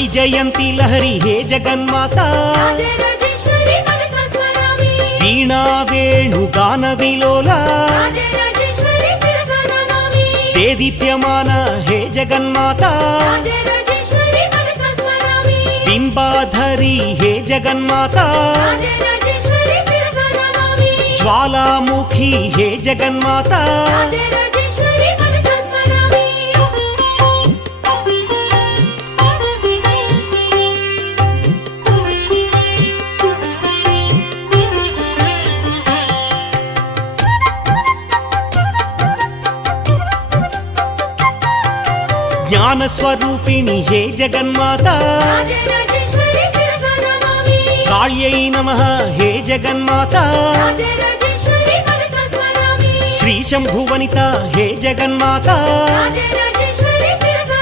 వైజయంతి లహరి హే జగన్మాత వీణా వేణు గాన విలోల దేదీప్యమాన హే జగన్మాత బింబాధరి హే జగన్మాత జ్వాలాముఖి హే జగన్మాత జ్ఞాన స్వరూపిణి హే జగన్మాత కాళ్యై నమః హే జగన్మాత శ్రీ శంభువనిత హే జగన్మాత